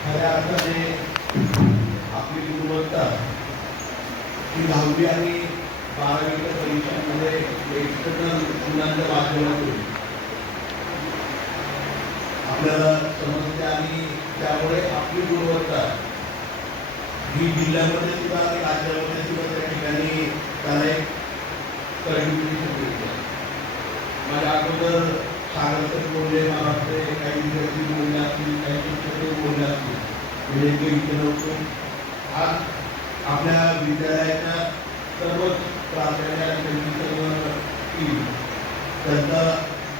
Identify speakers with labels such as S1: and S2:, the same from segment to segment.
S1: खऱ्या अर्थाने आपली गुणवत्ता ही दहावी आणि बारावीच्या परीक्षांमध्ये एक्सटर्नल गुणांच्या माध्यमातून आपल्याला समजते आणि त्यामुळे आपली गुणवत्ता ही जिल्ह्यामध्ये सुद्धा आणि राज्यामध्ये सुद्धा त्या ठिकाणी त्याला एक कंट्रीब्युशन माझ्या अगोदर सागर बोलले मला वाटते काही विद्यार्थी बोलले असतील काही शिक्षक बोलले असतील म्हणजे ते इथे नव्हतो आज आपल्या विद्यालयाच्या सर्वच प्राचार्य त्यांची सर्व टीम त्यांचा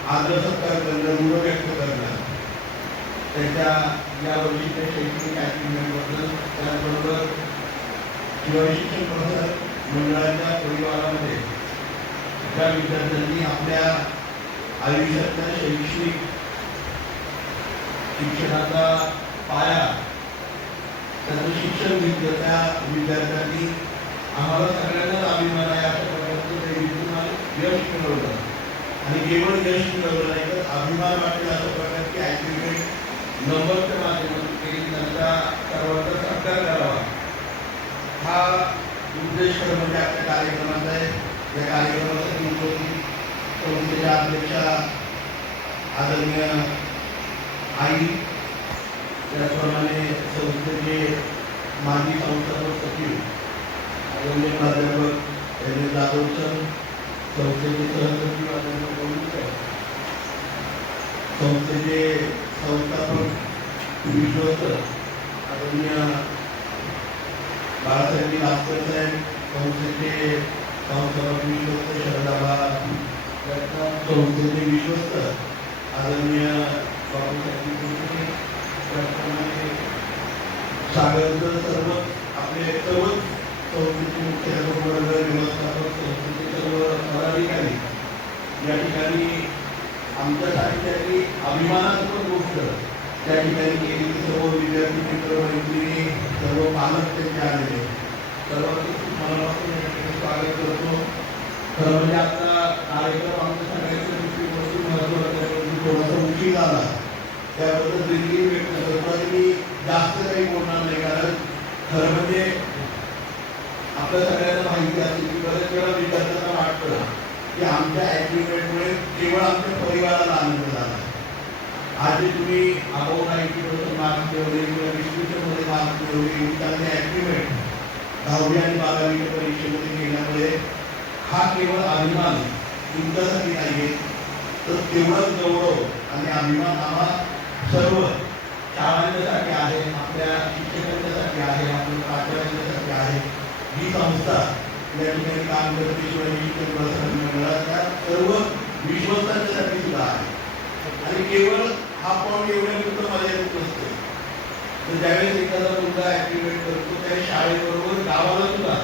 S1: आदर सत्कार करणं ऋण व्यक्त करणं त्याच्या या वर्षीच्या शैक्षणिक ॲक्टिव्हिटीबद्दल त्याचबरोबर शिवाय शिक्षण प्रसार मंडळाच्या परिवारामध्ये ज्या विद्यार्थ्यांनी आपल्या आयुष्यातल्या शैक्षणिक शिक्षणाचा पाया त्याचं शिक्षण घेतलं त्या विद्यार्थ्यांनी आम्हाला सगळ्यांनाच अभिमान आहे अशा प्रकारचं ते तुम्हाला यश मिळवलं. आणि केवळ यश मिळवलं नाही तर अभिमान वाटेल अशा प्रकारची ॲक्टिव्हिटी नंबरच्या माध्यमातून केली त्यांचा सर्वांचा सत्कार करावा. हा उद्देश खरं म्हणजे आपल्या कार्यक्रमाचा आहे. या कार्यक्रमासाठी संस्थेच्या अध्यक्षा आदरणीय आई त्याचप्रमाणे संस्थेचे माजी संस्थापक सचिव आदरणीय प्राध्यापक एम एस जाधवचंद संस्थेचे सहसचिव आदरणीय गोविंद संस्थेचे संस्थापक विश्वस्त आदरणीय बाळासाहेब लास्कर साहेब संस्थेचे संस्थापक विश्वस्त शरदाबा संस्थेचे विश्वस्त आदरणीय बाबासाहेब सागरचं सर्व आपले सर्वच संस्थेचे मुख्याध्यापक वर्ग व्यवस्थापक संस्थेचे सर्व पदाधिकारी या ठिकाणी आमच्यासाठी त्यांनी अभिमानात्मक गोष्ट त्या ठिकाणी केलेली सर्व विद्यार्थी मित्र मैत्रिणी सर्व पालक त्यांचे आलेले सर्वांचं खूप मनापासून स्वागत करतो. खरं म्हणजे आता कार्यक्रम आमच्या सगळ्यांच्या दृष्टीकोनातून थोडासा उशीर झाला त्याबद्दल दिलगिरी व्यक्त करतो मी जास्त काही बोलणार नाही कारण खरं म्हणजे आपल्या सगळ्यांना माहिती असेल की वेळा विद्यार्थ्यांना वाटतं की आमच्या ॲग्रीमेंटमुळे केवळ आमच्या परिवाराला आनंद झाला आज तुम्ही अबाऊ नाईन्टी पर्सेंट मार्क्स मिळवले किंवा डिस्ट्रिक्शनमध्ये मार्क्स मिळवले ॲग्रीमेंट दहावी आणि बारावीच्या परीक्षेमध्ये गेला हा केवळ अभिमान तुमच्यासाठी नाही आहे तर तेवढंच गौरव आणि अभिमान आम्हा सर्व शाळांच्यासाठी आहे आपल्या शिक्षकांच्यासाठी आहे आपल्या प्राचार्यांच्यासाठी आहे. ही संस्था या ठिकाणी काम करते मंडळाच्या सर्व विश्वस्तांच्यासाठी सुद्धा आहे. आणि केवळ हा पाऊल एवढ्या पुरतं मर्यादित नसतो तर ज्यावेळेस एखादा मुलगा ऍक्टिव्हेट करतो त्या शाळेबरोबर गावाला सुद्धा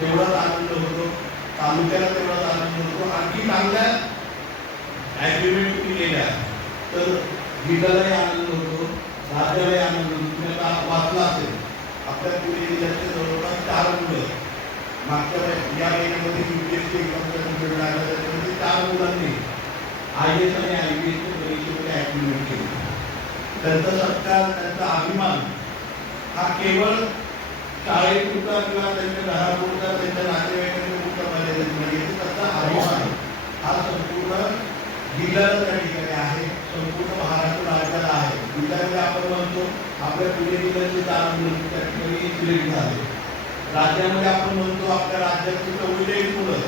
S1: तेवढाच आनंद होतो. तालुक्याला तेवढाच आनंद होतो. आणखी चांगल्या ऍग्रीमेंट केलेल्या. तर गीतालाही आनंद होतो. राज्यालाही आनंद होतो. तुम्ही आता वाचला असेल. आपल्या पुणे जिल्ह्याच्या जवळपास चार मुलं. मागच्या या महिन्यामध्ये युपीएससी एक्झामचा रिझल्ट लागला त्याच्यामध्ये चार मुलांनी आय एस आणि आय पी एसच्या परीक्षेमध्ये ऍक्टिव्हेट केली. त्यांचा सत्कार त्यांचा अभिमान हा केवळ शाळेपुरता किंवा त्यांच्या घरापुरता त्यांच्या नातेवाईकांच्या नाही हा संपूर्ण जिल्ह्याला त्या ठिकाणी आहे. संपूर्ण महाराष्ट्र राज्याला आहे. जिल्ह्यामध्ये आपण म्हणतो आपल्या पुणे त्या ठिकाणी सिलेक्ट झाले. राज्यामध्ये आपण म्हणतो आपल्या राज्याची चौवेचाळीस मुलं.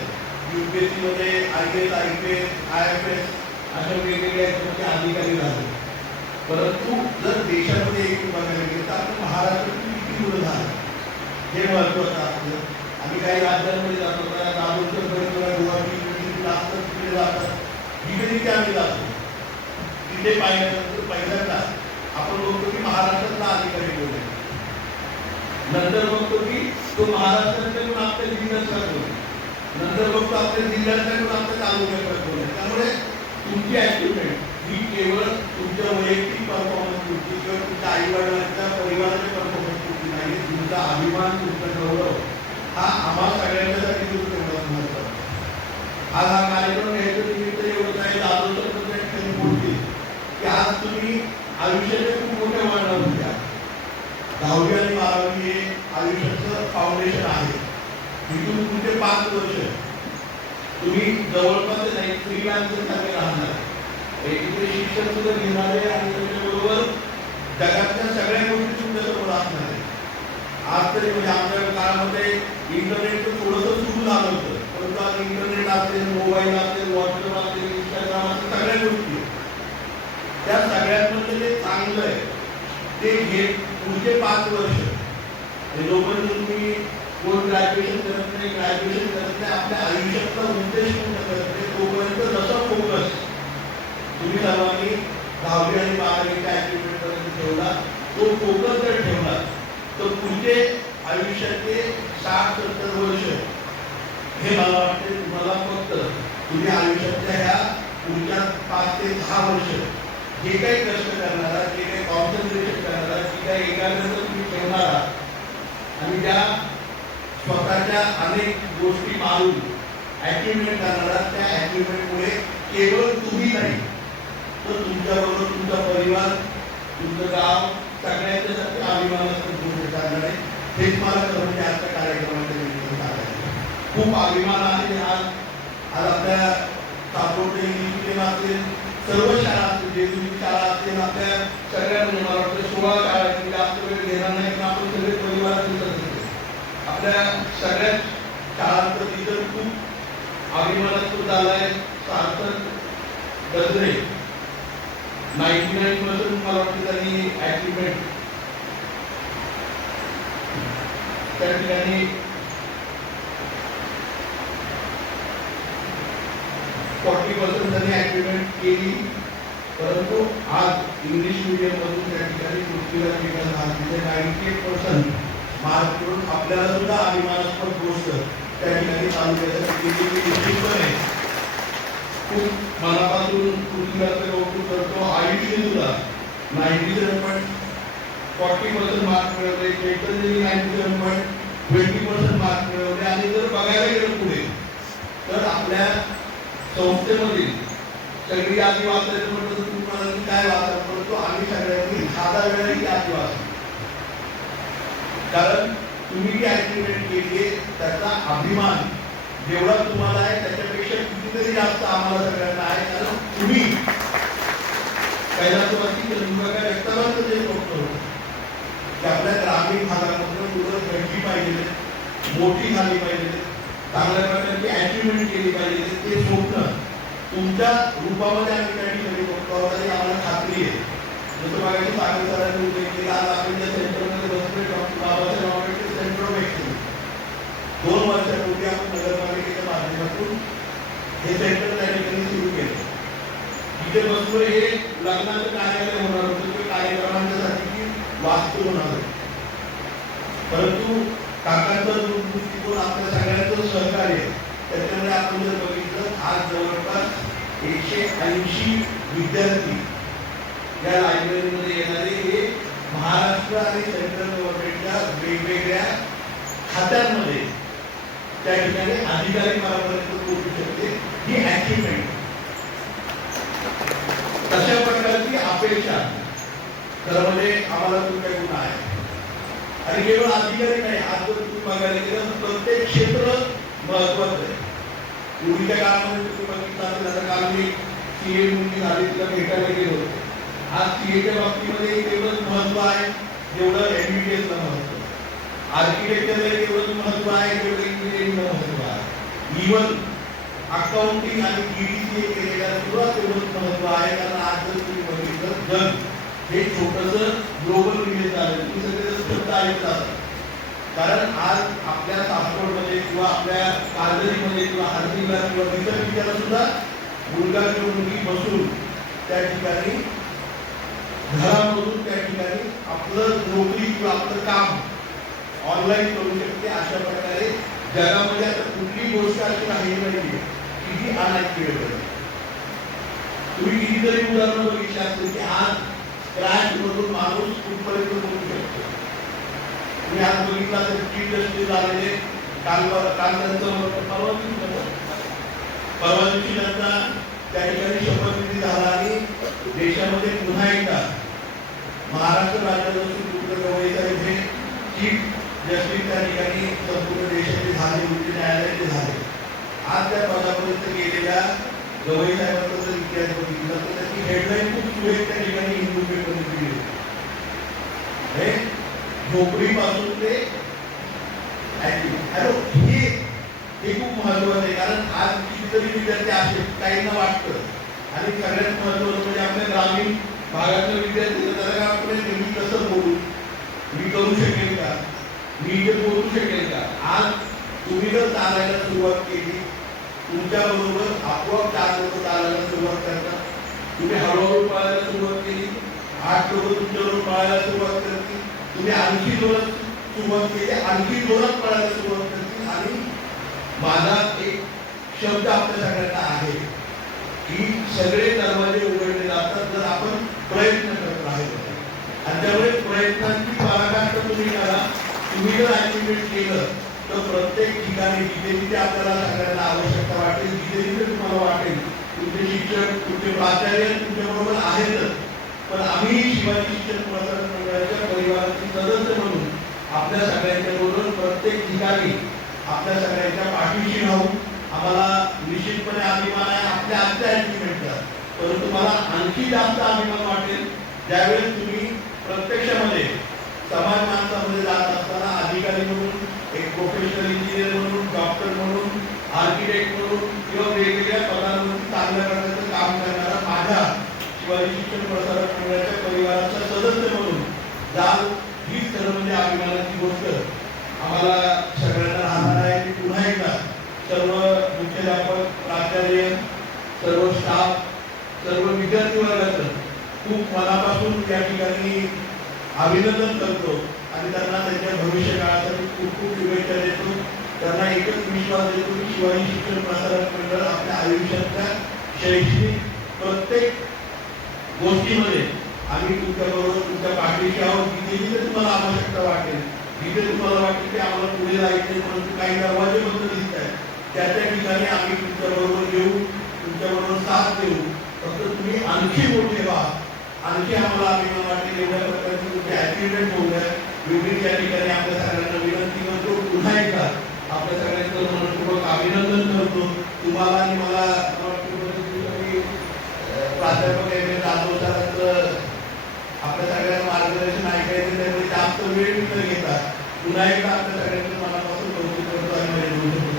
S1: एसमध्ये I S I P S I F S अशा वेगवेगळ्या याच्यामध्ये अधिकारी झाले. परंतु जर देशामध्ये एक बघायला गेलं तर आपण महाराष्ट्रात किती मुलं झालं? हे महत्वाचं असतं. आम्ही काही राज्यांमध्ये जातो त्या दादरच्या परिसरात गुवाहाटी इकडे तिकडे जातात जिकडे तिथे आम्ही जातो. तिथे पाहिल्यानंतर पहिल्यांदा आपण बघतो की महाराष्ट्रातला अधिकारी कोण आहे? नंतर बघतो की तो महाराष्ट्राकडून आपल्या जिल्ह्यातला कोण नंतर बघतो आपल्या जिल्ह्यातल्याकडून आपल्या तालुक्याकडे कोण आहे? त्यामुळे तुमची ॲक्टिव्हमेंट ही केवळ तुमच्या वैयक्तिक परफॉर्मन्स पुरती किंवा तुमच्या आईवडिलांच्या परिवाराच्या परफॉर्मन्स पुरती नाही. तुमचा अभिमान तुमचा गौरव हा आम्हाला सगळ्यांच्यासाठी खूप तेवढा महत्त्वाचा आज हा कार्यक्रम घ्यायचं निमित्त एवढं आहे दादोचं त्यांनी बोलते की आज तुम्ही आयुष्याच्या खूप मोठ्या वळणावर घ्या दहावी आणि बारावी हे आयुष्याचं फाउंडेशन आहे. इथून तुमचे पाच वर्ष तुम्ही जवळपास नाही फ्रीलान्सर सारखे राहणार. एकीकडे शिक्षण सुद्धा घेणारे आणि त्याच्याबरोबर जगातल्या सगळ्या गोष्टी तुमच्यासमोर असणार आहे आज तरी म्हणजे आमच्या काळामध्ये इंटरनेटचं थोडंसं सुरू झालं होतं. परंतु आज इंटरनेट असेल मोबाईल असेल व्हॉट्सअप असेल इंस्टाग्राम असेल सगळ्या गोष्टी त्या सगळ्यांमध्ये म्हणजे जे चांगलं आहे ते घे पुढचे पाच वर्ष. जोपर्यंत तुम्ही कोण ग्रॅज्युएशन करत नाही ग्रॅज्युएशन करत नाही आपल्या आयुष्यातला उद्देश करत नाही तोपर्यंत जसं फोकस तुम्ही सर्वांनी दहावी आणि बारावीच्या काय ठेवला तो फोकस जर ठेवला तर पुढचे आयुष्याचे साठ सत्तर वर्ष हे मला वाटते तुम्हाला फक्त तुम्ही आयुष्याच्या ह्या पुढच्या पाच ते दहा वर्ष जे काही कष्ट करणारा जे काही कॉन्सन्ट्रेशन करणारा जे काही एकाग्रता तुम्ही ठेवणारा आणि त्या स्वतःच्या अनेक गोष्टी मारून अचिव्हमेंट करणारा त्या अचिव्हमेंटमुळे केवळ तुम्ही नाही तर तुमच्याबरोबर तुमचा परिवार तुमचं गाव सगळ्यांच्यासाठी अभिमानाचं गुण करणार आहे हेच मला करून म्हणजे आजच्या कार्यक्रमाच्या निमित्तानं सांगायचं खूप अभिमान आहे आज आज आपल्या तापोटे इंग्लिश असेल सर्व शाळा असतील जेजुरी शाळा असतील आपल्या सगळ्या मला वाटतं सोळा शाळा असतील जास्त वेळ घेणार नाही पण आपण सगळे परिवारातील सदस्य आपल्या सगळ्याच शाळांचं तिथं खूप अभिमानास्पद झालाय सार्थक गजरे नाईन्टी नाईन पर्सेंट मला वाटतं त्यांनी ॲक्टिव्हमेंट त्या ठिकाणी फॉर्टी पर्सेंट त्यांनी ॲग्रीमेंट केली. परंतु आज इंग्लिश मीडियममधून त्या ठिकाणी पृथ्वीराज विकास म्हणजे नाईन्टी एट पर्सेंट मार्क करून आपल्याला सुद्धा अभिमानास्पद गोष्ट त्या ठिकाणी चालू केली. निश्चितपणे खूप मनापासून पृथ्वीराजचं कौतुक करतो आयुष्य सुद्धा ninety seven point forty percent mark मिळवले. चैतन्यनी ninety seven point twenty percent mark मिळवले. आणि जर बघायला गेलं पुढे तर आपल्या संस्थेमधील सगळी आधी वाचायचं म्हटलं तर तुम्ही म्हणाल की काय वाचा परंतु आम्ही सगळ्यांनी साधा वेळा ही आधी कारण तुम्ही जी ऍक्टिव्हिटी केली आहे त्याचा अभिमान जेवढा तुम्हाला आहे त्याच्यापेक्षा कितीतरी जास्त आम्हाला सगळ्यांना आहे कारण तुम्ही कैलासवासी चंद्रकांत व्यक्तावांचं जे स्वप्न की आपल्या ग्रामीण भागामध्ये मुलं घडली पाहिजे मोठी झाली पाहिजे चांगल्या प्रकारची अचिव्हमेंट केली पाहिजे ते स्वप्न तुमच्या रूपामध्ये आम्ही त्या ठिकाणी बघतो आहोत आम्हाला खात्री आहे. जसं मागे सागर सरांनी उल्लेख केला आज आपण त्या सेंटरमध्ये बसतोय doctor Babasaheb Ambedkar centre of excellence दोन वर्षापूर्वी आपण नगरपालिकेच्या माध्यमातून हे सेंटर त्या ठिकाणी सुरू केलं. इथे बसलो हे लग्नाचं कार्यालय होणार होतं. किंवा कार्यक्रमांच्यासाठी की वास्तू होणार होती. परंतु काकांचा दृष्टिकोन आपल्या सगळ्यांचं सहकार्य आहे. त्याच्यामुळे आपण जर बघितलं आज जवळपास एकशे ऐंशी विद्यार्थी या लायब्ररीमध्ये येणारे हे महाराष्ट्र आणि सेंट्रल गव्हर्नमेंटच्या वेगवेगळ्या खात्यांमध्ये त्या ठिकाणी अधिकारी पदापर्यंत पोहोचू शकते ही अचिव्हमेंट तशा प्रकारची अपेक्षा. खरं म्हणजे आम्हाला तुमच्याकडून आहे. आणि केवळ अधिकारी नाही आज जर तुम्ही बघायला गेलं तर प्रत्येक क्षेत्र महत्वाचं आहे. पूर्वीच्या काळामध्ये तुम्ही बघितलं असेल आता काल मी सीए मुलगी झाली तिला भेटायला गेलो होतो. आज सीएच्या बाबतीमध्ये तेवढंच महत्त्व आहे जेवढं एमबीबीएसला महत्त्व आहे. आर्किटेक्चरला तेवढंच महत्त्व आहे तेवढं इंजिनिअरिंगला महत्त्व आहे. इव्हन अकाउंटिंग आणि ईडीसी केलेल्या सुद्धा एवढं महत्त्व आहे. कारण आज जर तुम्ही बघितलं जग हे छोटंसं ग्लोबल विलेज आहे तुम्ही सगळे शब्द ऐकत कारण आज आपल्या सासवडमध्ये किंवा आपल्या कारदरीमध्ये किंवा हळदीला किंवा इतर ठिकाणी सुद्धा मुलगा किंवा मुलगी बसून त्या ठिकाणी घरामधून त्या ठिकाणी आपलं नोकरी किंवा आपलं काम ऑनलाईन करू शकते. अशा प्रकारे जगामध्ये आता कुठली गोष्ट अशी राहिली नाही किती जी अनऍक्टिवेबल तुम्ही कितीतरी उदाहरण बघितले असतील की आज क्रॅश मधून माणूस कुठपर्यंत पोहोचू शकतो? तुम्ही आज बघितला तर चीफ जस्टिस झालेले काल काल परवा दिवशी त्यांचा त्या ठिकाणी शपथविधी झाला आणि देशामध्ये पुन्हा एकदा महाराष्ट्र राज्याचं सुप्रीम गवई चीफ जस्टिस त्या ठिकाणी संपूर्ण देशाचे झाले उच्च न्यायालयाचे झाले. आज त्या पदापर्यंत गेलेल्या गवई साहेबांचा जर इतिहास बघितला तर त्याची हेडलाईन खूप सुरेख त्या ठिकाणी हिंदू पेपरने दिली होती. हे झोपडीपासून ते हॅलो हे हे खूप महत्वाचं आहे कारण आज कितीतरी विद्यार्थी असे काहींना वाटतं. आणि सगळ्यात महत्वाचं म्हणजे आपल्या ग्रामीण भागातले विद्यार्थी त्याला काय वाटतं मी कसं बोलू? मी करू शकेल का? मी ते बोलू शकेल का? आज तुम्ही जर चालायला सुरुवात केली तुमच्या बरोबर आपोआप चार लोक चालायला सुरुवात करतात. तुम्ही हळूहळू पाळायला सुरुवात केली. आठ लोक तुमच्याबरोबर पळायला सुरुवात करतील. तुम्ही आणखी जोरात सुरुवात केली. आणखी जोरात पळायला सुरुवात करतील. आणि माझा एक शब्द आपल्या सगळ्यांना आहे की सगळे दरवाजे उघडले जातात जर आपण प्रयत्न करत राहिलो. आणि त्यामुळे प्रयत्नांची पराकाष्ठा तुम्ही करा. तुम्ही जर अचिव्हमेंट केलं तर प्रत्येक ठिकाणी जिथे जिथे आपल्याला सगळ्यांना आवश्यकता वाटेल जिथे जिथे तुम्हाला वाटेल तुमचे शिक्षक तुमचे प्राचार्य तुमच्याबरोबर आहेतच. पण आम्ही शिवाजी शिक्षण प्रसारण मंडळाच्या परिवारातील सदस्य म्हणून आपल्या सगळ्यांच्या बरोबर प्रत्येक ठिकाणी आपल्या सगळ्यांच्या पाठीशी राहून आम्हाला निश्चितपणे अभिमान आहे आपल्या आजच्या अचिव्हमेंटचा परंतु मला आणखी जास्त अभिमान वाटेल ज्यावेळेस तुम्ही प्रत्यक्षामध्ये समाज माणसामध्ये जात असताना अधिकारी म्हणून एक प्रोफेशनल इंजिनियर म्हणून डॉक्टर म्हणून आर्किटेक्ट म्हणून किंवा वेगवेगळ्या पदांवरून चांगल्या प्रकारचं काम करणारा माझ्या शिवाजी शिक्षण प्रसारक मंडळाच्या परिवाराचा सदस्य म्हणून जाल. हीच खरं म्हणजे अभिमानाची गोष्ट. आम्हाला सगळ्यांना राहणार आहे. की पुन्हा एकदा सर्व मुख्याध्यापक प्राचार्य सर्व स्टाफ सर्व विद्यार्थी वर्गाचं खूप मनापासून या ठिकाणी अभिनंदन करतो. आणि त्यांना त्यांच्या भविष्य काळासाठी खूप खूप शुभेच्छा देतो. त्यांना एकच विश्वास देतो की शिवाजी शिक्षण प्रसारक मंडळ आपल्या आयुष्यातल्या शैक्षणिक प्रत्येक गोष्टीमध्ये आम्ही तुमच्याबरोबर तुमच्या पाठीशी आहोत. जिथे जिथे तुम्हाला आवश्यकता वाटेल जिथे तुम्हाला वाटेल की आम्हाला पुढे जायचे परंतु काही दरवाजे बंद दिसत आहेत. त्या त्या ठिकाणी आम्ही तुमच्याबरोबर येऊ तुमच्याबरोबर साथ देऊ. फक्त तुम्ही आणखी मोठे व्हा. आणखी आम्हाला अभिमान वाटेल एवढ्या प्रकारची तुमची अचिव्हमेंट होऊ द्या. एवढी या ठिकाणी आपल्या सगळ्यांना विनंती करतो पुन्हा एकदा आपल्या सगळ्यांचं मनपूर्वक अभिनंदन करतो. तुम्हाला आणि मला प्राध्यापक एम. ए. जाधव सरांचं आपल्या सगळ्यांना मार्गदर्शन ऐकायचं त्यामुळे जास्त वेळ न घेता पुन्हा एकदा आपल्या सगळ्यांचं मनापासून कौतुक करतो सगळ्यांना